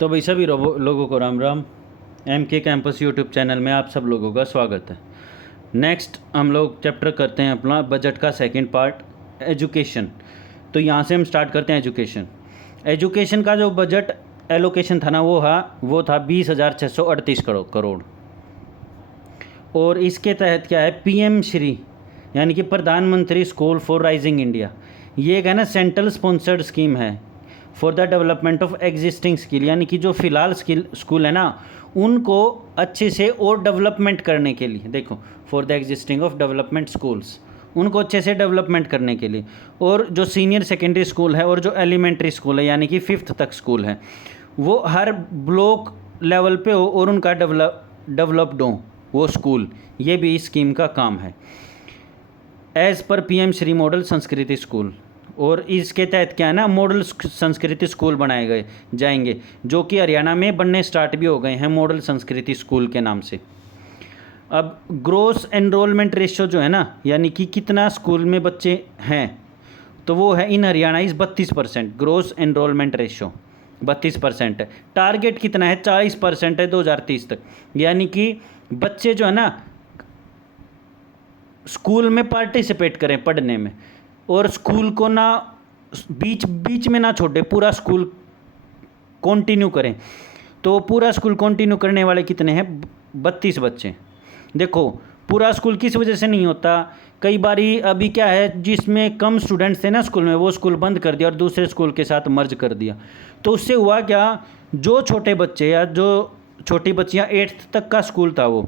तो भाई सभी लोगों को राम राम। एम के कैंपस यूट्यूब चैनल में आप सब लोगों का स्वागत है। नेक्स्ट हम लोग चैप्टर करते हैं अपना बजट का सेकंड पार्ट, एजुकेशन। तो यहाँ से हम स्टार्ट करते हैं एजुकेशन। एजुकेशन का जो बजट एलोकेशन था ना वो था 20,638 करोड़। और इसके तहत क्या है, पीएम श्री यानी कि प्रधानमंत्री स्कूल फॉर राइजिंग इंडिया, ये एक है ना सेंट्रल स्पॉन्सर्ड स्कीम है for the development of existing skill, यानी कि जो फ़िलहाल स्कूल है ना उनको अच्छे से और डेवलपमेंट करने के लिए, देखो for the existing of development schools, उनको अच्छे से डेवलपमेंट करने के लिए। और जो सीनियर सेकेंडरी स्कूल है और जो एलिमेंट्री स्कूल है यानी कि 5th तक स्कूल है वो हर ब्लॉक लेवल पे हो और उनका डेवलप्ड हो वो स्कूल, ये भी इस स्कीम का काम है। As per PM Shri model संस्कृति स्कूल, और इसके तहत क्या है ना मॉडल संस्कृति स्कूल बनाए गए जाएंगे जो कि हरियाणा में बनने स्टार्ट भी हो गए हैं मॉडल संस्कृति स्कूल के नाम से। अब ग्रोस एनरोलमेंट रेशियो जो है ना, यानी कि कितना स्कूल में बच्चे हैं, तो वो है इन हरियाणा इस 32%। ग्रोस एनरोलमेंट रेशियो 32% है। टारगेट कितना है, 40% है 2030 तक। यानी कि बच्चे जो है ना स्कूल में पार्टिसिपेट करें पढ़ने में, और स्कूल को ना बीच में ना छोड़े, पूरा स्कूल कंटिन्यू करें। तो पूरा स्कूल कंटिन्यू करने वाले कितने हैं, 32 बच्चे। देखो पूरा स्कूल किस वजह से नहीं होता, कई बारी अभी क्या है जिसमें कम स्टूडेंट्स थे ना स्कूल में वो स्कूल बंद कर दिया और दूसरे स्कूल के साथ मर्ज कर दिया। तो उससे हुआ क्या, जो छोटे बच्चे या जो छोटी बच्चियाँ 8th तक का स्कूल था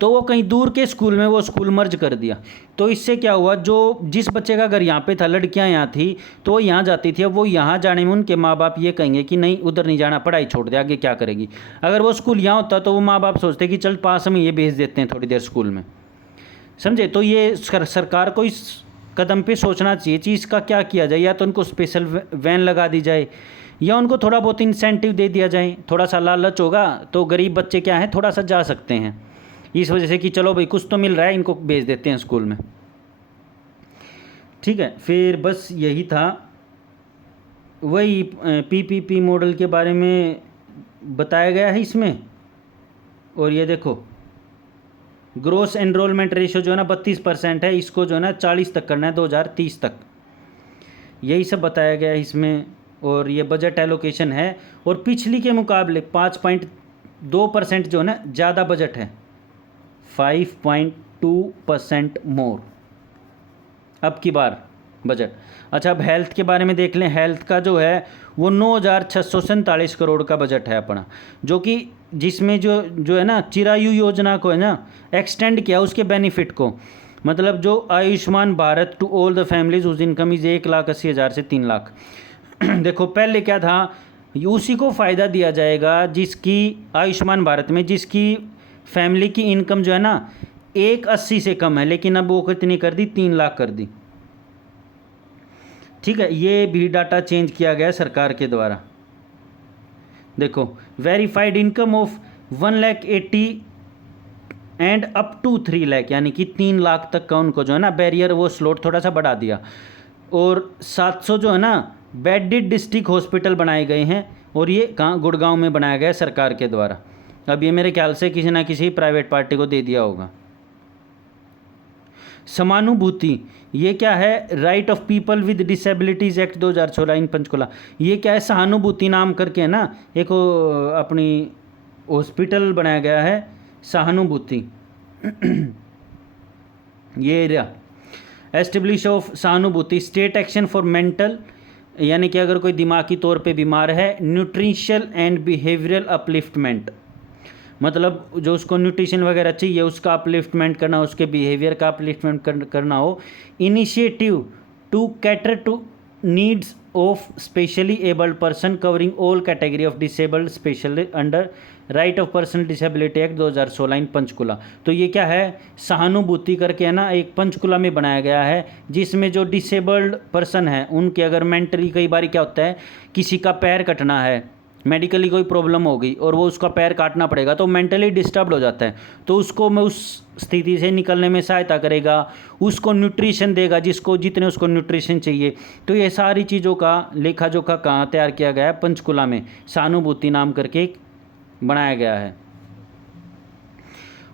तो वो कहीं दूर के स्कूल में वो स्कूल मर्ज कर दिया। तो इससे क्या हुआ, जो जिस बच्चे का घर यहाँ पे था, लड़कियाँ यहाँ थी तो वो यहाँ जाती थी, अब वो यहाँ जाने में उनके माँ बाप ये कहेंगे कि नहीं उधर नहीं जाना, पढ़ाई छोड़ दे, आगे क्या करेगी। अगर वो स्कूल यहाँ होता तो वो माँ बाप सोचते कि चल पास में ये भेज देते हैं थोड़ी देर स्कूल में, समझे। तो ये सरकार को इस कदम पर सोचना चाहिए, चीज़ का क्या किया जाए, या तो उनको स्पेशल वैन लगा दी जाए या उनको थोड़ा बहुत इंसेंटिव दे दिया जाए, थोड़ा सा लालच होगा तो गरीब बच्चे क्या हैं थोड़ा सा जा सकते हैं, इस वजह से कि चलो भाई कुछ तो मिल रहा है, इनको भेज देते हैं स्कूल में। ठीक है, फिर बस यही था, वही पीपीपी मॉडल के बारे में बताया गया है इसमें। और ये देखो ग्रोस एनरोलमेंट रेशियो जो है ना 32% है, इसको जो है ना 40 तक करना है 2030 तक, यही सब बताया गया है इसमें। और ये बजट एलोकेशन है, और पिछली के मुकाबले 5.2% जो है ना ज़्यादा बजट है, 5.2% मोर अब की बार बजट। अच्छा, अब हेल्थ के बारे में देख लें। हेल्थ का जो है वो 9,647 करोड़ का बजट है अपना, जो कि जिसमें जो है ना चिरायु योजना को है ना एक्सटेंड किया उसके बेनिफिट को, मतलब जो Ayushman Bharat to all the families whose income is 1,80,000 से 3 लाख। देखो पहले क्या था, उसी को फ़ायदा दिया जाएगा जिसकी आयुष्मान भारत में जिसकी फैमिली की इनकम जो है ना 1,80 से कम है, लेकिन अब वो कितनी कर दी, 3 लाख कर दी। ठीक है, ये भी डाटा चेंज किया गया सरकार के द्वारा। देखो verified income of 1,80,000 and up to 3 lakh, यानी कि 3 लाख तक का उनको जो है ना बैरियर वो स्लॉट थोड़ा सा बढ़ा दिया। और 700 जो है ना बेडेड डिस्ट्रिक्ट हॉस्पिटल बनाए गए हैं, और ये कहाँ, गुड़गांव में बनाया गया है सरकार के द्वारा। अब ये मेरे ख्याल से किसी ना किसी प्राइवेट पार्टी को दे दिया होगा। समानुभूति, ये क्या है, right of people with disabilities act 2016 in Panchkula. ये क्या है, सहानुभूति नाम करके है ना एक अपनी हॉस्पिटल बनाया गया है, सहानुभूति ये एरिया। एस्टेब्लिश ऑफ सहानुभूति स्टेट एक्शन फॉर मेंटल, यानी कि अगर कोई दिमागी तौर पे बीमार है, न्यूट्रिशनल एंड बिहेवियरल अपलिफ्टमेंट, मतलब जो उसको न्यूट्रिशन वगैरह चाहिए उसका अपलिफ्टमेंट करना, उसके बिहेवियर का अपलिफ्टमेंट करना हो। Initiative to cater to needs of specially abled person covering all category of disabled specially under right of person disability act 2016 in Panchkula. तो ये क्या है, सहानुभूति करके है ना एक पंचकुला में बनाया गया है, जिसमें जो डिसेबल्ड पर्सन है उनके अगर मेंटली, कई बार क्या होता है किसी का पैर कटना है मेडिकली कोई प्रॉब्लम हो गई और वो उसका पैर काटना पड़ेगा तो मेंटली डिस्टर्ब्ड हो जाता है, तो उसको मैं उस स्थिति से निकलने में सहायता करेगा, उसको न्यूट्रिशन देगा जिसको जितने उसको न्यूट्रिशन चाहिए। तो ये सारी चीज़ों का लेखा जोखा कहाँ तैयार किया गया है, पंचकुला में सहानुभूति नाम करके एक बनाया गया है।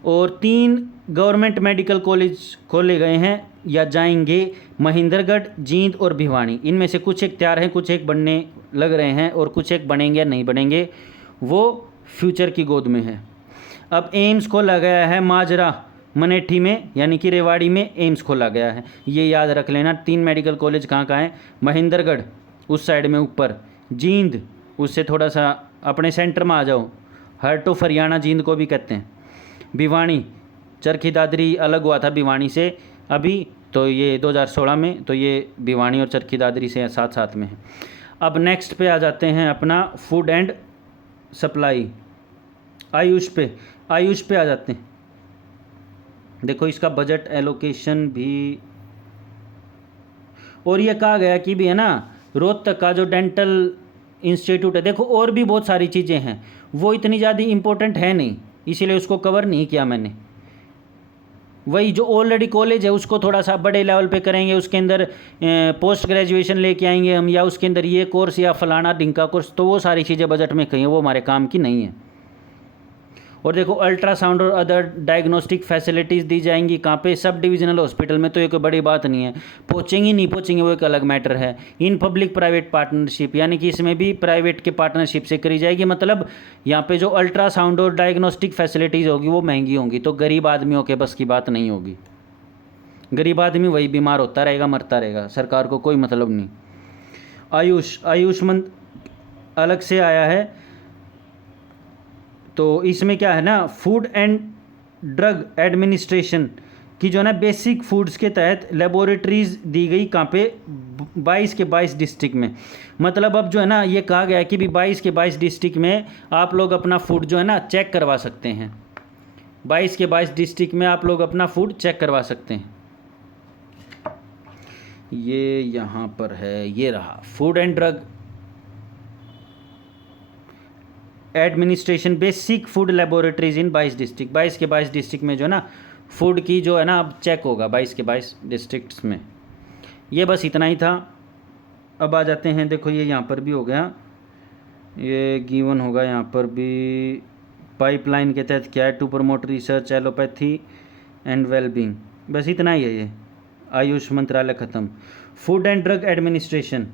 और 3 गवर्नमेंट मेडिकल कॉलेज खोले गए हैं या जाएंगे, महेंद्रगढ़, जींद और भिवानी। इनमें से कुछ एक तैयार हैं, कुछ एक बनने लग रहे हैं और कुछ एक बनेंगे या नहीं बनेंगे, वो फ्यूचर की गोद में है। अब एम्स खोला गया है माजरा मनेठी में, यानी कि रेवाड़ी में एम्स खोला गया है, ये याद रख लेना। 3 मेडिकल कॉलेज कहाँ कहाँ हैं, महेंद्रगढ़ उस साइड में ऊपर, जींद उससे थोड़ा सा अपने सेंटर में आ जाओ, हर्ट ऑफ हरियाणा जींद को भी कहते हैं, भिवानी, चरखी दादरी अलग हुआ था भिवानी से अभी, तो ये 2016 में, तो ये भिवानी और चरखी दादरी से साथ साथ में है। अब नेक्स्ट पे आ जाते हैं अपना फूड एंड सप्लाई, आयुष पे आ जाते हैं। देखो इसका बजट एलोकेशन भी, और ये कहा गया कि भी है ना, रोहतक का जो डेंटल इंस्टीट्यूट है, देखो और भी बहुत सारी चीज़ें हैं, वो इतनी ज़्यादा इम्पोर्टेंट है नहीं, इसीलिए उसको कवर नहीं किया मैंने। वही जो ऑलरेडी कॉलेज है उसको थोड़ा सा बड़े लेवल पे करेंगे, उसके अंदर पोस्ट ग्रेजुएशन लेके आएंगे हम, या उसके अंदर ये कोर्स या फलाना ढिंका कोर्स, तो वो सारी चीज़ें बजट में कहीं वो हमारे काम की नहीं है। और देखो अल्ट्रासाउंड और अदर डायग्नोस्टिक फैसिलिटीज़ दी जाएंगी कहाँ पे, सब डिविजनल हॉस्पिटल में, तो ये कोई बड़ी बात नहीं है। पहुँचेंगी नहीं पहुँचेंगे वो एक अलग मैटर है। इन पब्लिक प्राइवेट पार्टनरशिप, यानी कि इसमें भी प्राइवेट के पार्टनरशिप से करी जाएगी, मतलब यहाँ पे जो अल्ट्रासाउंड और डायग्नोस्टिक फैसिलिटीज़ होगी वो महंगी होंगी, तो गरीब आदमियों के बस की बात नहीं होगी। गरीब आदमी वही बीमार होता रहेगा, मरता रहेगा, सरकार को कोई मतलब नहीं। आयुष्मान अलग से आया है, तो इसमें क्या है ना, फूड एंड ड्रग एडमिनिस्ट्रेशन की जो है ना बेसिक फूड्स के तहत लेबोरेटरीज दी गई कहाँ पे, 22 के 22 डिस्ट्रिक्ट में। मतलब अब जो है ना ये कहा गया है कि भी 22 के 22 डिस्ट्रिक्ट में आप लोग अपना फूड जो है ना चेक करवा सकते हैं। 22 के 22 डिस्ट्रिक्ट में आप लोग अपना फूड चेक करवा सकते हैं। ये यहाँ पर है, ये रहा food and drug administration basic food laboratories in 22 district. 22 के 22 डिस्ट्रिक्ट में जो है ना फूड की जो है ना अब चेक होगा 22 के 22 डिस्ट्रिक्ट्स में। ये बस इतना ही था। अब आ जाते हैं, देखो ये यहाँ पर भी हो गया, ये गिवन होगा यहाँ पर भी, पाइपलाइन के तहत क्या है, to promote research allopathy and wellbeing, बस इतना ही है। ये आयुष मंत्रालय ख़त्म। फूड एंड ड्रग एडमिनिस्ट्रेशन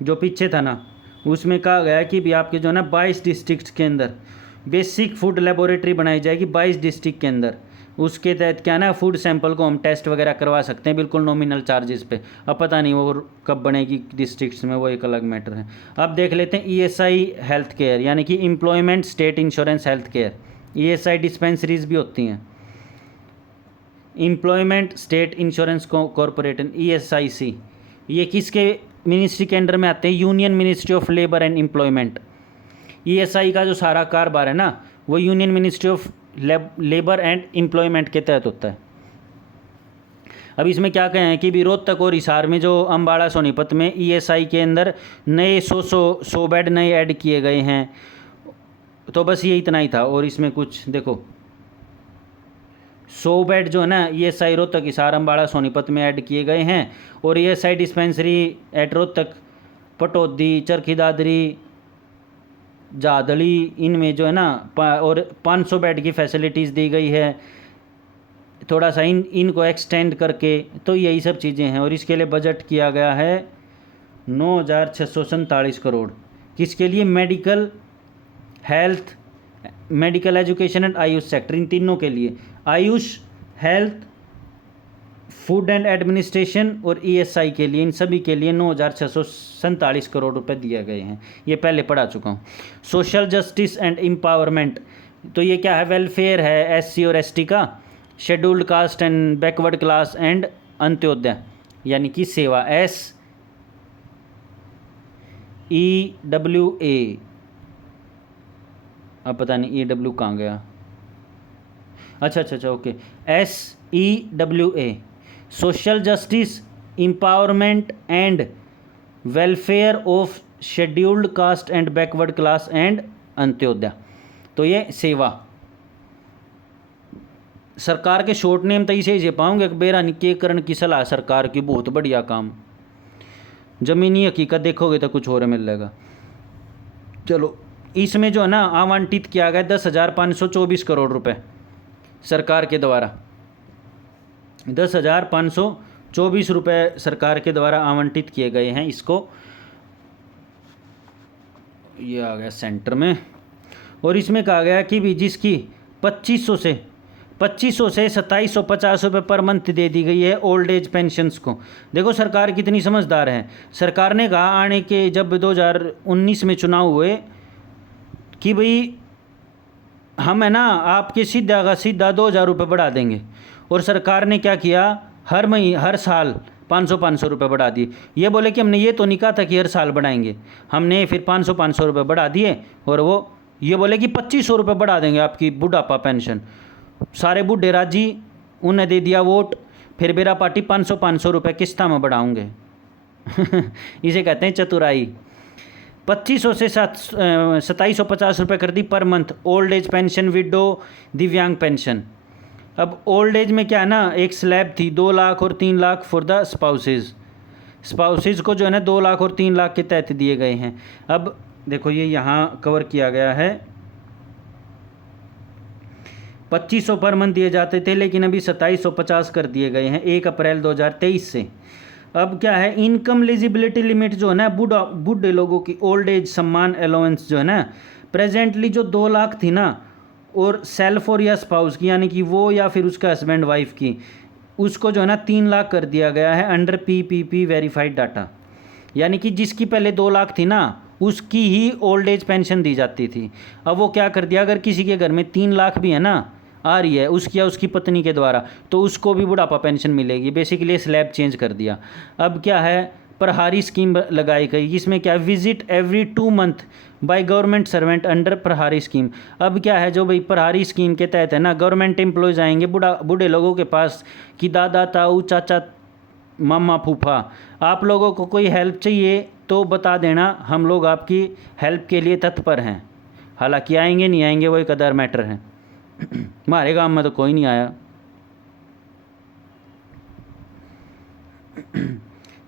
जो पीछे था ना, उसमें कहा गया कि भी आपके जो है ना 22 डिस्ट्रिक्ट के अंदर बेसिक फूड लेबोरेटरी बनाई जाएगी 22 डिस्ट्रिक्ट के अंदर। उसके तहत क्या ना फूड सैंपल को हम टेस्ट वगैरह करवा सकते हैं बिल्कुल नॉमिनल चार्जेस पे। अब पता नहीं वो कब बनेगी डिस्ट्रिक्ट्स में, वो एक अलग मैटर है। अब देख लेते हैं ESI हेल्थ केयर, यानी कि employment state insurance health care. ESI dispensaries भी होती हैं, employment state insurance corporation ESIC। ये किसके मिनिस्ट्री के अंडर में आते हैं, union ministry of labour and employment. ESI का जो सारा कारोबार है ना वो union ministry of labour and employment के तहत होता है। अब इसमें क्या कहें कि भी रोहतक और हिसार में जो अम्बाड़ा सोनीपत में ESI के अंदर नए 100 बेड नए ऐड किए गए हैं। तो बस ये इतना ही था। और इसमें कुछ देखो 100 बेड जो है ना ESI रोहतक हिसार अम्बाड़ा सोनीपत में ऐड किए गए हैं। और ESI dispensary at Rohtak, Pataudi, Charkhi Dadri, Jadli, इनमें जो है ना और 500 बेड की फैसिलिटीज़ दी गई है, थोड़ा सा इनको एक्सटेंड करके। तो यही सब चीज़ें हैं। और इसके लिए बजट किया गया है 9,647 करोड़। किसके लिए, medical, health, medical education and AYUSH sector, इन तीनों के लिए। AYUSH, health, food and administration और ESI के लिए, इन सभी के लिए 9,647 करोड़ रुपए दिए गए हैं। ये पहले पढ़ा चुका हूँ। सोशल जस्टिस एंड एम्पावरमेंट, तो ये क्या है, वेलफेयर है SC और ST का, scheduled caste and backward class and Antyodaya, यानी कि सेवा SEWA। अब पता नहीं EW कहाँ गया, अच्छा okay, SEWA, social justice, empowerment and welfare of scheduled caste and backward class and Antyodaya. तो ये सेवा सरकार के शॉर्ट नेम तो इसे ही पाऊंगे बेरा निकेकरण की सलाह सरकार की, बहुत बढ़िया काम। जमीनी हकीकत देखोगे तो कुछ और मिलेगा। चलो इसमें जो है ना आवंटित किया गया 10,524 करोड़ रुपए सरकार के द्वारा, 10,524 रुपए सरकार के द्वारा आवंटित किए गए हैं इसको। ये आ गया सेंटर में। और इसमें कहा गया कि भी जिसकी 2500 से 2750 रुपये पर मंथ दे दी गई है ओल्ड एज पेंशन्स को। देखो सरकार कितनी समझदार है। सरकार ने कहा आने के जब 2019 में चुनाव हुए कि भाई हम है ना आपके सीधा का सीधा 2,000 रुपये बढ़ा देंगे, और सरकार ने क्या किया, हर साल 500 रुपये बढ़ा दिए। ये बोले कि हमने ये तो नहीं कहा था कि हर साल बढ़ाएंगे, हमने फिर 500 रुपये बढ़ा दिए, और वो ये बोले कि 2500 रुपये बढ़ा देंगे आपकी बुढ़ापा पेंशन। सारे बूढ़े राजी, उन्हें दे दिया वोट, फिर बेरा पार्टी 500 रुपये किस्ता में बढ़ाऊँगे। इसे कहते हैं चतुराई। 2500 से 2750 रुपये कर दी per month old age pension, widow, दिव्यांग पेंशन। अब ओल्ड एज में क्या है ना, एक स्लैब थी 2 लाख और 3 लाख फॉर द स्पाउसेज को जो है ना 2 लाख और 3 लाख के तहत दिए गए हैं। अब देखो ये यहाँ कवर किया गया है, 2500 पर मंथ दिए जाते थे, लेकिन अभी 2750 कर दिए गए हैं 1 अप्रैल 2023 से। अब क्या है, इनकम एलिजिबिलिटी लिमिट जो है ना बूढ़े लोगों की ओल्ड एज सम्मान अलाउंस जो है ना, प्रेजेंटली जो 2 लाख थी ना, और सेल्फ और या स्पाउस की यानी कि वो या फिर उसका हस्बैंड वाइफ की, उसको जो है ना 3 लाख कर दिया गया है अंडर PPP वेरीफाइड डाटा। यानी कि जिसकी पहले 2 लाख थी ना उसकी ही ओल्ड एज पेंशन दी जाती थी। अब वो क्या कर दिया, अगर किसी के घर में 3 लाख भी है ना आ रही है उसकी या उसकी पत्नी के द्वारा, तो उसको भी बुढ़ापा पेंशन मिलेगी। बेसिकली स्लैब चेंज कर दिया। अब क्या है, प्रहारी स्कीम लगाई गई, जिसमें क्या visit every 2 month by government servant under Prahari scheme. अब क्या है, जो भाई प्रहारी स्कीम के तहत है ना, गवर्नमेंट एम्प्लॉयज़ आएंगे बूढ़े लोगों के पास कि दादा ताऊ चाचा मामा फूफा आप लोगों को कोई हेल्प चाहिए तो बता देना, हम लोग आपकी हेल्प के लिए तत्पर हैं। हालांकि आएंगे नहीं आएंगे वो एक अदर मैटर है। हमारे गांव में तो कोई नहीं आया।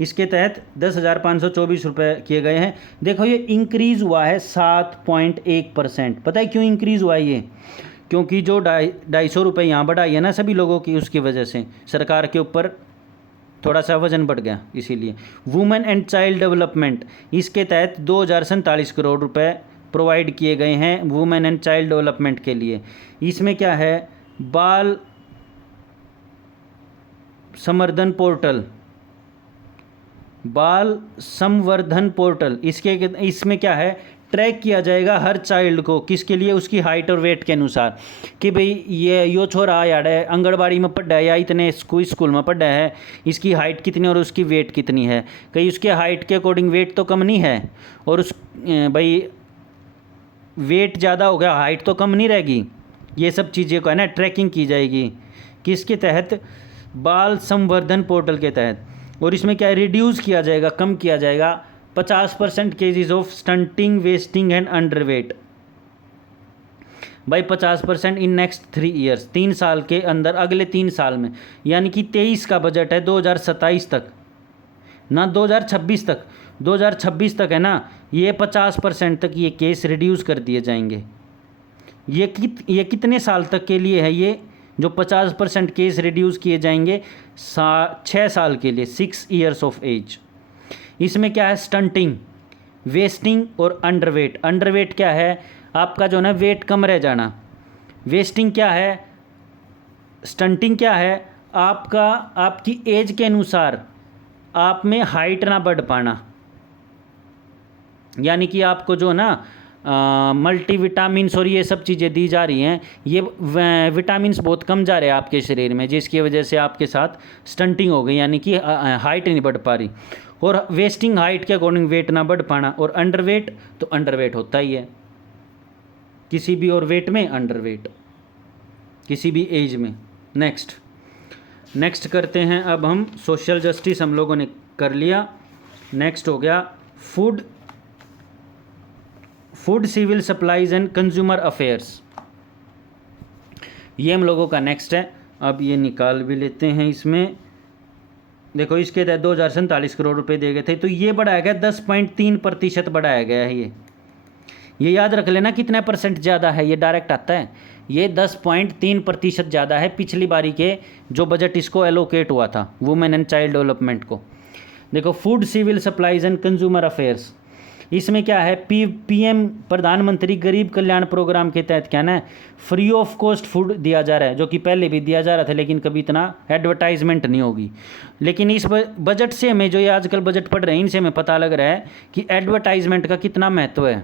इसके तहत 10,524 रुपये किए गए हैं। देखो ये इंक्रीज़ हुआ है 7.1%। पता है क्यों इंक्रीज़ हुआ है ये? क्योंकि जो 250 रुपये यहाँ बढ़ाई है ना सभी लोगों की, उसकी वजह से सरकार के ऊपर थोड़ा सा वजन बढ़ गया। इसीलिए वुमेन एंड चाइल्ड डेवलपमेंट, इसके तहत 2,047 करोड़ रुपए प्रोवाइड किए गए हैं वुमेन एंड चाइल्ड डेवलपमेंट के लिए। इसमें क्या है, बाल संवर्धन पोर्टल, इसमें क्या है, ट्रैक किया जाएगा हर चाइल्ड को, किसके लिए, उसकी हाइट और वेट के अनुसार, कि भाई ये यो छोरा यार है आंगनबाड़ी में पढ़ा है या इतने स्कूल में पढ़ा है, इसकी हाइट कितनी और उसकी वेट कितनी है। कहीं उसके हाइट के अकॉर्डिंग वेट तो कम नहीं है, और उस भाई वेट ज़्यादा हो गया हाइट तो कम नहीं रहेगी। ये सब चीज़ें को है ना ट्रैकिंग की जाएगी, किसके तहत, बाल संवर्धन पोर्टल के तहत। और इसमें क्या रिड्यूस किया जाएगा, कम किया जाएगा 50% cases of stunting, wasting and underweight by 50% in next 3 years, 3 साल के अंदर, अगले 3 साल में। यानी कि 23 का बजट है 2027 तक ना 2026 तक, 2026 तक है ना, ये 50% तक ये केस रिड्यूस कर दिए जाएंगे। ये कितने साल तक के लिए है, ये जो 50% केस रिड्यूस किए जाएंगे 6 साल के लिए, 6 ईयर्स ऑफ एज। इसमें क्या है, स्टंटिंग, वेस्टिंग और अंडरवेट। अंडरवेट क्या है, आपका जो ना वेट कम रह जाना। वेस्टिंग क्या है, स्टंटिंग क्या है, आपकी एज के अनुसार आप में हाइट ना बढ़ पाना, यानी कि आपको जो ना मल्टीविटामिन्स और ये सब चीज़ें दी जा रही हैं, ये विटामिन्स बहुत कम जा रहे हैं आपके शरीर में, जिसकी वजह से आपके साथ स्टंटिंग हो गई, यानी कि हाइट नहीं बढ़ पा रही। और वेस्टिंग, हाइट के अकॉर्डिंग वेट ना बढ़ पाना। और अंडरवेट, तो अंडरवेट होता ही है किसी भी और वेट में, अंडरवेट किसी भी एज में। नेक्स्ट करते हैं अब हम सोशल जस्टिस, हम लोगों ने कर लिया। नेक्स्ट हो गया food food civil supplies and consumer affairs, ये हम लोगों का नेक्स्ट है। अब ये निकाल भी लेते हैं। इसमें देखो इसके तहत 2047 करोड़ रुपए दिए गए थे, तो ये बढ़ाया गया 10.3% बढ़ाया गया है। ये याद रख लेना कितना परसेंट ज़्यादा है, ये डायरेक्ट आता है। ये 10.3% ज़्यादा है पिछली बारी के जो बजट इसको एलोकेट हुआ था वुमेन एंड चाइल्ड डेवलपमेंट को। देखो food civil supplies and consumer affairs, इसमें क्या है, पीएम प्रधानमंत्री गरीब कल्याण प्रोग्राम के तहत क्या ना फ्री ऑफ कॉस्ट फूड दिया जा रहा है, जो कि पहले भी दिया जा रहा था लेकिन कभी इतना एडवर्टाइजमेंट नहीं होगी। लेकिन इस बजट से हमें, जो ये आजकल बजट पढ़ रहे हैं, इनसे हमें पता लग रहा है कि एडवर्टाइजमेंट का कितना महत्व है।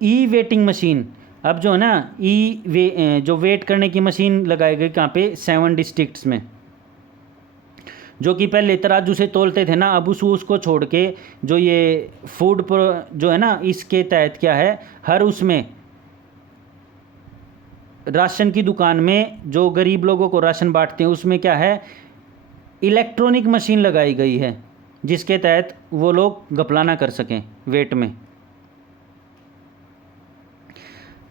ई वेटिंग मशीन, अब जो है ना जो वेट करने की मशीन लगाई गई कहाँ पे, 7 डिस्ट्रिक्ट्स में। जो कि पहले तराजू से तोलते थे ना, अब उसको छोड़ के जो ये फूड जो है ना, इसके तहत क्या है, हर उसमें राशन की दुकान में जो गरीब लोगों को राशन बांटते हैं उसमें क्या है, इलेक्ट्रॉनिक मशीन लगाई गई है, जिसके तहत वो लोग घपला ना कर सकें वेट में।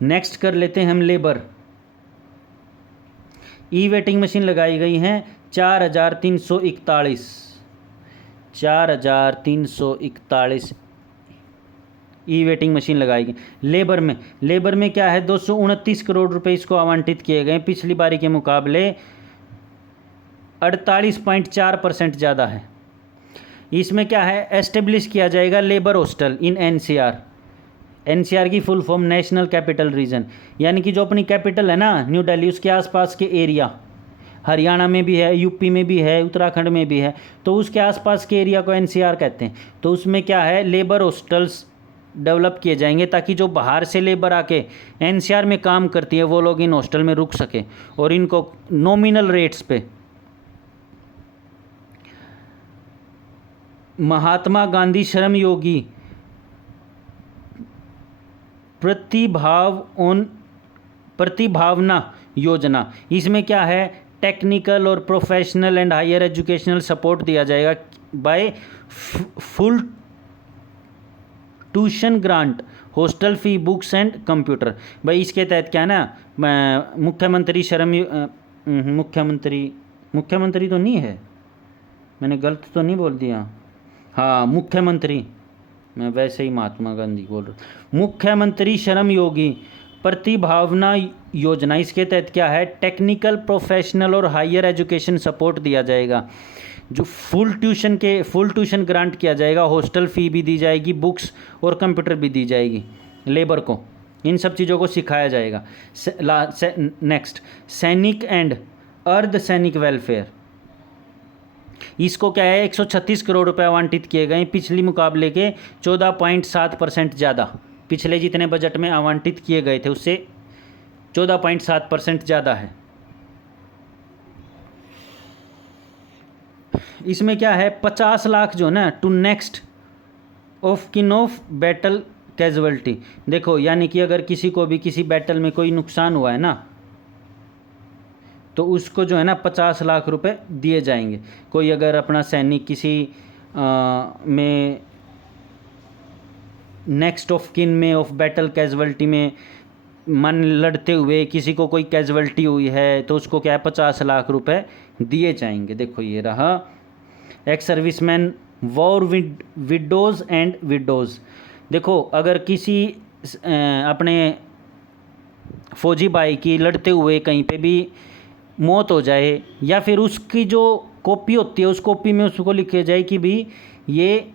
नेक्स्ट कर लेते हैं हम लेबर। ई वेटिंग मशीन लगाई गई हैं 4,341 ई वेटिंग मशीन लगाई गई। लेबर में क्या है, 229 करोड़ रुपए इसको आवंटित किए गए, पिछली बारी के मुकाबले 48.4% ज़्यादा है। इसमें क्या है, एस्टेब्लिश किया जाएगा लेबर हॉस्टल इन एनसीआर की full form national capital region, यानी कि जो अपनी कैपिटल है ना न्यू दिल्ली, उसके आसपास के एरिया, हरियाणा में भी है, यूपी में भी है, उत्तराखंड में भी है, तो उसके आसपास के एरिया को एनसीआर कहते हैं। तो उसमें क्या है, लेबर हॉस्टल्स डेवलप किए जाएंगे ताकि जो बाहर से लेबर आके एनसीआर में काम करती है वो लोग इन हॉस्टल में रुक सके और इनको नॉमिनल रेट्स पे। महात्मा गांधी श्रम योगी प्रतिभावना योजना, इसमें क्या है, टेक्निकल और professional and higher educational support दिया जाएगा by full tuition grant, hostel fee, books and computer. भाई इसके तहत क्या है ना, मुख्यमंत्री मुख्यमंत्री तो नहीं है, मैंने गलत तो नहीं बोल दिया, हाँ मुख्यमंत्री, मैं वैसे ही महात्मा गांधी बोल रहा हूँ। मुख्यमंत्री श्रम योगी प्रतिभावना योजना, इसके तहत क्या है, टेक्निकल, प्रोफेशनल और हायर एजुकेशन सपोर्ट दिया जाएगा। जो फुल ट्यूशन ग्रांट किया जाएगा, हॉस्टल फ़ी भी दी जाएगी, बुक्स और कंप्यूटर भी दी जाएगी लेबर को, इन सब चीज़ों को सिखाया जाएगा। नेक्स्ट, सैनिक एंड अर्ध सैनिक वेलफेयर, इसको क्या है, 136 करोड़ रुपए आवंटित किए गए, पिछली मुकाबले के 14.7% ज़्यादा। पिछले जितने बजट में आवंटित किए गए थे उससे 14.7% ज़्यादा है। इसमें क्या है, 50 लाख जो ना to next of kin of battle casualty. देखो यानी कि अगर किसी को भी किसी बैटल में कोई नुकसान हुआ है ना, तो उसको जो है ना 50 लाख रुपए दिए जाएंगे। कोई अगर अपना सैनिक किसी में नेक्स्ट ऑफ किन में ऑफ बैटल कैजुअल्टी में मन लड़ते हुए किसी को कोई कैजुअल्टी हुई है तो उसको क्या है 50 लाख रुपए दिए जाएंगे। देखो ये रहा, ex serviceman war widows and widows. देखो अगर किसी अपने फौजी भाई की लड़ते हुए कहीं पे भी मौत हो जाए, या फिर उसकी जो कॉपी होती है उस कॉपी में उसको लिखे जाए कि भी ये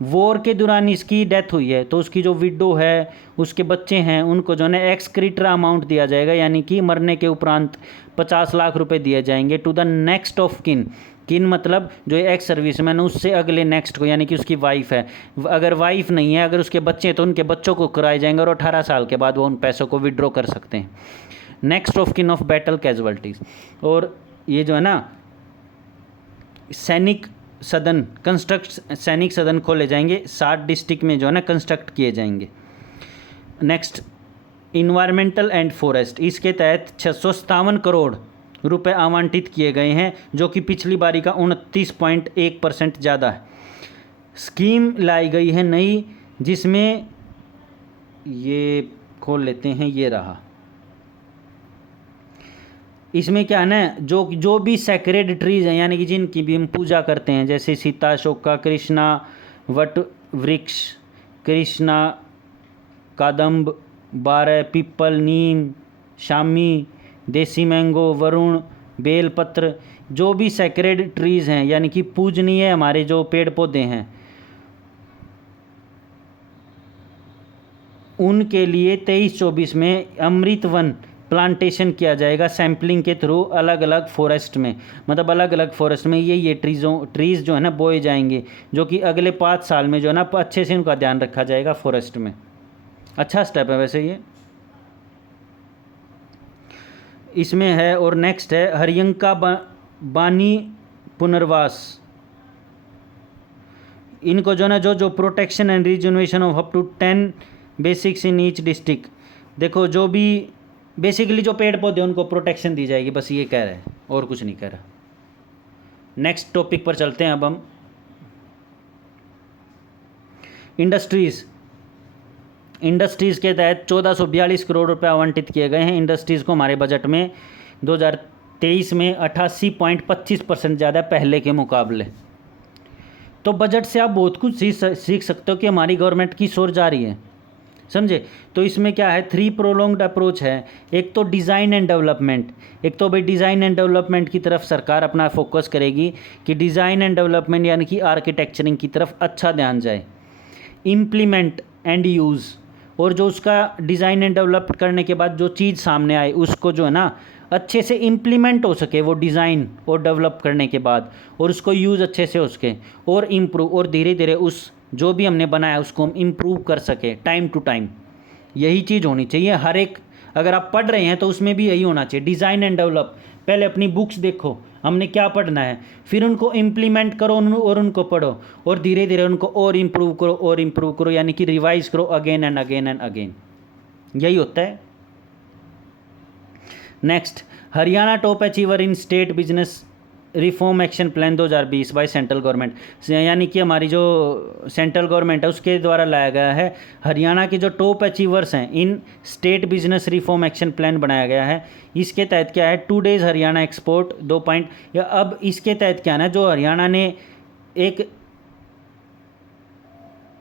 वॉर के दौरान इसकी डेथ हुई है, तो उसकी जो विडो है, उसके बच्चे हैं, उनको जो है एक्सक्रीटर अमाउंट दिया जाएगा, यानी कि मरने के उपरांत 50 लाख रुपए दिए जाएंगे टू द नेक्स्ट ऑफ किन। किन मतलब जो एक्स सर्विसमैन उससे अगले नेक्स्ट को, यानी कि उसकी वाइफ है, अगर वाइफ नहीं है, अगर उसके बच्चे हैं तो उनके बच्चों को कराए जाएंगे और 18 साल के बाद वो उन पैसों को विड्रॉ कर सकते हैं। Next of kin of battle casualties. और ये जो है ना सैनिक सदन खोले जाएंगे, 60 डिस्ट्रिक्ट में जो है ना कंस्ट्रक्ट किए जाएंगे। नेक्स्ट, इन्वायरमेंटल एंड फॉरेस्ट, इसके तहत 657 करोड़ रुपए आवंटित किए गए हैं, जो कि पिछली बारी का 29.1% ज़्यादा है। स्कीम लाई गई है नई जिसमें ये खोल लेते हैं, ये रहा। इसमें क्या है ना, जो जो भी सैक्रेड ट्रीज हैं यानी कि जिनकी भी हम पूजा करते हैं, जैसे सीता, अशोका, कृष्णा, वट वृक्ष, कृष्णा, कादम्ब, बारह, पीपल, नीम, शामी, देसी मैंगो, वरुण, बेलपत्र, जो भी सैक्रेड ट्रीज हैं यानी कि पूजनीय हमारे जो पेड़ पौधे हैं, उनके लिए 23-24 में अमृत वन प्लांटेशन किया जाएगा सैम्पलिंग के थ्रू अलग अलग फॉरेस्ट में। मतलब अलग अलग फॉरेस्ट में ये ट्रीज़ जो है ना बोए जाएंगे, जो कि अगले 5 साल में जो है ना अच्छे से उनका ध्यान रखा जाएगा फॉरेस्ट में। अच्छा स्टेप है वैसे ये, इसमें है। और नेक्स्ट है हरियंका बानी पुनर्वास। इनको जो ना जो protection and rejuvenation of up to 10 basics in each district. देखो जो भी बेसिकली जो पेड़ पौधे उनको प्रोटेक्शन दी जाएगी, बस ये कह रहा है और कुछ नहीं कह रहा। नेक्स्ट टॉपिक पर चलते हैं अब हम। इंडस्ट्रीज़ के तहत 1442 करोड़ रुपए आवंटित किए गए हैं इंडस्ट्रीज़ को हमारे बजट में 2023 में 88.25% ज़्यादा पहले के मुकाबले। तो बजट से आप बहुत कुछ सीख सकते हो कि हमारी गवर्नमेंट की सोच जा रही है, समझे। तो इसमें क्या है, 3 प्रोलॉन्ग्ड अप्रोच है। एक तो डिज़ाइन एंड डेवलपमेंट, एक तो भाई डिज़ाइन एंड डेवलपमेंट की तरफ सरकार अपना फोकस करेगी कि डिज़ाइन एंड डेवलपमेंट यानी कि आर्किटेक्चरिंग की तरफ अच्छा ध्यान जाए। इम्प्लीमेंट एंड यूज़, और जो उसका डिज़ाइन एंड डेवलप करने के बाद जो चीज़ सामने आए उसको जो है ना अच्छे से इम्प्लीमेंट हो सके वो डिज़ाइन और डेवलप करने के बाद, और उसको यूज़ अच्छे से हो सके और इम्प्रूव, और धीरे धीरे उस जो भी हमने बनाया उसको हम इम्प्रूव कर सके टाइम टू टाइम। यही चीज़ होनी चाहिए हर एक, अगर आप पढ़ रहे हैं तो उसमें भी यही होना चाहिए, डिज़ाइन एंड डेवलप। पहले अपनी बुक्स देखो हमने क्या पढ़ना है, फिर उनको इम्प्लीमेंट करो और उनको पढ़ो, और धीरे धीरे उनको और इम्प्रूव करो यानी कि रिवाइज करो again and again and again. यही होता है। Next, Haryana top achiever in estate business reform action plan 2020 by central government, यानी कि हमारी जो सेंट्रल गवर्नमेंट है उसके द्वारा लाया गया है। हरियाणा के जो टॉप अचीवर्स हैं इन estate business reform action plan बनाया गया है। इसके तहत क्या है, 2 डेज हरियाणा एक्सपोर्ट 2 पॉइंट, या अब इसके तहत क्या है ना, जो हरियाणा ने एक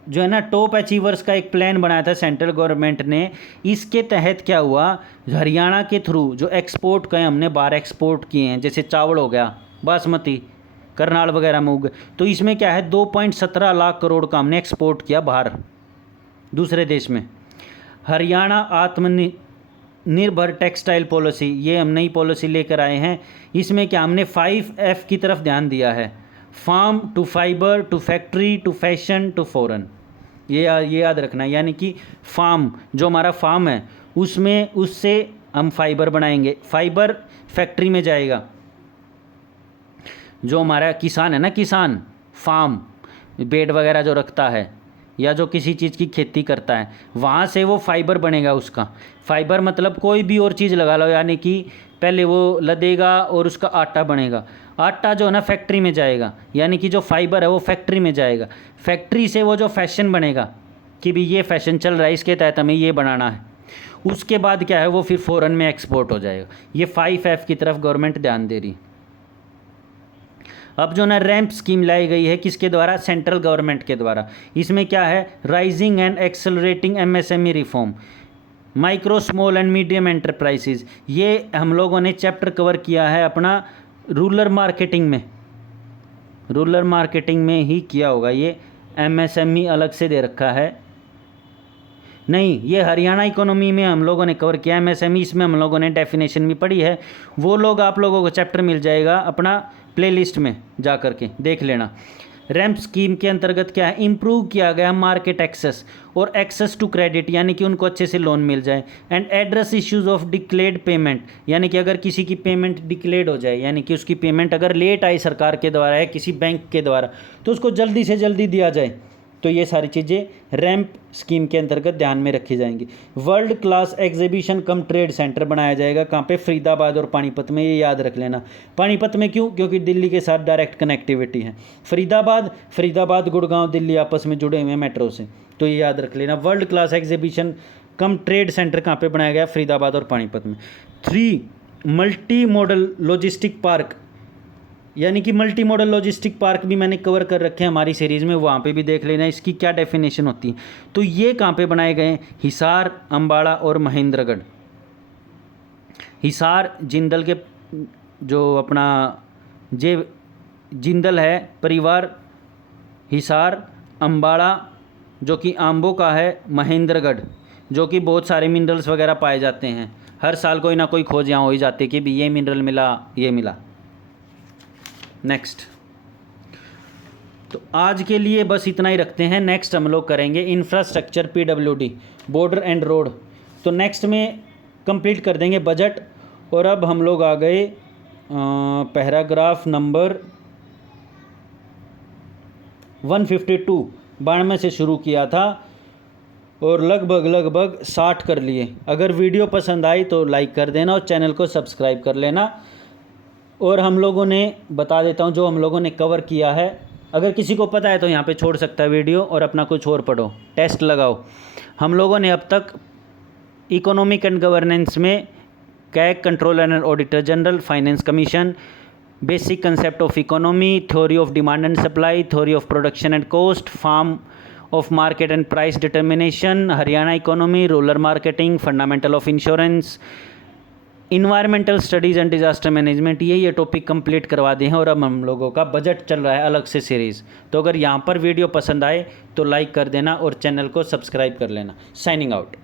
जो है ना टॉप अचीवर्स का एक प्लान बनाया था सेंट्रल गवर्नमेंट ने, इसके तहत क्या हुआ, हरियाणा के थ्रू जो एक्सपोर्ट करें हमने 12 एक्सपोर्ट किए हैं, जैसे चावल हो गया, बासमती, करनाल वगैरह में उग। तो इसमें क्या है 2.17 लाख करोड़ का हमने एक्सपोर्ट किया बाहर दूसरे देश में। हरियाणा आत्मनिर्भर टेक्सटाइल पॉलिसी, ये हम नई पॉलिसी लेकर आए हैं। इसमें क्या हमने 5F की तरफ ध्यान दिया है, farm to fibre to factory to fashion to foreign. ये याद रखना है, यानी कि फार्म, जो हमारा फार्म है उसमें उससे हम फाइबर बनाएंगे, फाइबर फैक्ट्री में जाएगा। जो हमारा किसान है ना, किसान फार्म बेड वगैरह जो रखता है या जो किसी चीज़ की खेती करता है, वहाँ से वो फाइबर बनेगा उसका। फाइबर मतलब कोई भी और चीज़ लगा लो, यानी कि पहले वो लदेगा और उसका आटा बनेगा। आटा जो है ना फैक्ट्री में जाएगा, यानी कि जो फाइबर है वो फैक्ट्री में जाएगा। फैक्ट्री से वो जो फैशन बनेगा कि भी ये फैशन चल रहा है, इसके तहत हमें ये बनाना है, उसके बाद क्या है वो फिर फ़ौरन में एक्सपोर्ट हो जाएगा। ये 5F की तरफ गवर्नमेंट ध्यान दे रही। अब जो ना रैंप स्कीम लाई गई है, किसके द्वारा, सेंट्रल गवर्नमेंट के द्वारा। इसमें क्या है, rising and accelerating MSME reform, micro small and medium enterprises. ये हम लोगों ने चैप्टर कवर किया है अपना रूरल मार्केटिंग में ही किया होगा। ये MSME अलग से दे रखा है, नहीं ये हरियाणा इकोनॉमी में हम लोगों ने कवर किया। MSME इसमें हम लोगों ने डेफिनेशन भी पढ़ी है, वो लोग आप लोगों को चैप्टर मिल जाएगा अपना प्लेलिस्ट में जा कर के देख लेना। रैंप स्कीम के अंतर्गत क्या है, इम्प्रूव किया गया मार्केट एक्सेस और एक्सेस टू क्रेडिट, यानी कि उनको अच्छे से लोन मिल जाए। And address issues of declared payment, यानी कि अगर किसी की पेमेंट डिक्लेयर्ड हो जाए, यानी कि उसकी पेमेंट अगर लेट आई सरकार के द्वारा या किसी बैंक के द्वारा, तो उसको जल्दी से जल्दी दिया जाए। तो ये सारी चीज़ें रैंप स्कीम के अंतर्गत ध्यान में रखी जाएंगी। वर्ल्ड क्लास एग्जीबिशन कम ट्रेड सेंटर बनाया जाएगा, कहाँ पे? फरीदाबाद और पानीपत में, ये याद रख लेना। पानीपत में क्यों? क्योंकि दिल्ली के साथ डायरेक्ट कनेक्टिविटी है। फरीदाबाद गुड़गांव दिल्ली आपस में जुड़े हुए हैं मेट्रो से, तो ये याद रख लेना। वर्ल्ड क्लास एग्जीबिशन कम ट्रेड सेंटर कहाँ पे बनाया गया? फरीदाबाद और पानीपत में। 3 मल्टी मॉडल लॉजिस्टिक पार्क, यानी कि मल्टी मॉडल लॉजिस्टिक पार्क भी मैंने कवर कर रखे हैं हमारी सीरीज़ में, वहाँ पे भी देख लेना इसकी क्या डेफिनेशन होती है। तो ये कहाँ पे बनाए गए हैं? हिसार, अम्बाड़ा और महेंद्रगढ़। हिसार जिंदल के, जो अपना जे जिंदल है परिवार, हिसार, अम्बाड़ा जो कि आम्बों का है, महेंद्रगढ़ जो कि बहुत सारे मिनरल्स वगैरह पाए जाते हैं। हर साल कोई ना कोई खोज यहाँ हो ही जाती है कि भी ये मिनरल मिला, ये मिला। नेक्स्ट, तो आज के लिए बस इतना ही रखते हैं। नेक्स्ट हम लोग करेंगे infrastructure, PWD, border and road. तो नेक्स्ट में कंप्लीट कर देंगे बजट। और अब हम लोग आ गए पैराग्राफ नंबर 152, 92 से शुरू किया था और लगभग 60 कर लिए। अगर वीडियो पसंद आई तो लाइक कर देना और चैनल को सब्सक्राइब कर लेना। और हम लोगों ने, बता देता हूँ जो हम लोगों ने कवर किया है, अगर किसी को पता है तो यहाँ पे छोड़ सकता है वीडियो और अपना कुछ और पढ़ो, टेस्ट लगाओ। हम लोगों ने अब तक इकोनॉमिक एंड गवर्नेंस में CAG, controller and auditor general, finance commission, basic concept of economy, theory of demand and supply, theory of production and cost, form of market and price determination, Haryana economy, rural marketing, fundamental of insurance, environmental studies and disaster management, ये topic complete करवा दिए हैं। और अब हम लोगों का budget चल रहा है अलग से सीरीज़। तो अगर यहाँ पर वीडियो पसंद आए तो लाइक कर देना और चैनल को सब्सक्राइब कर लेना। Signing out.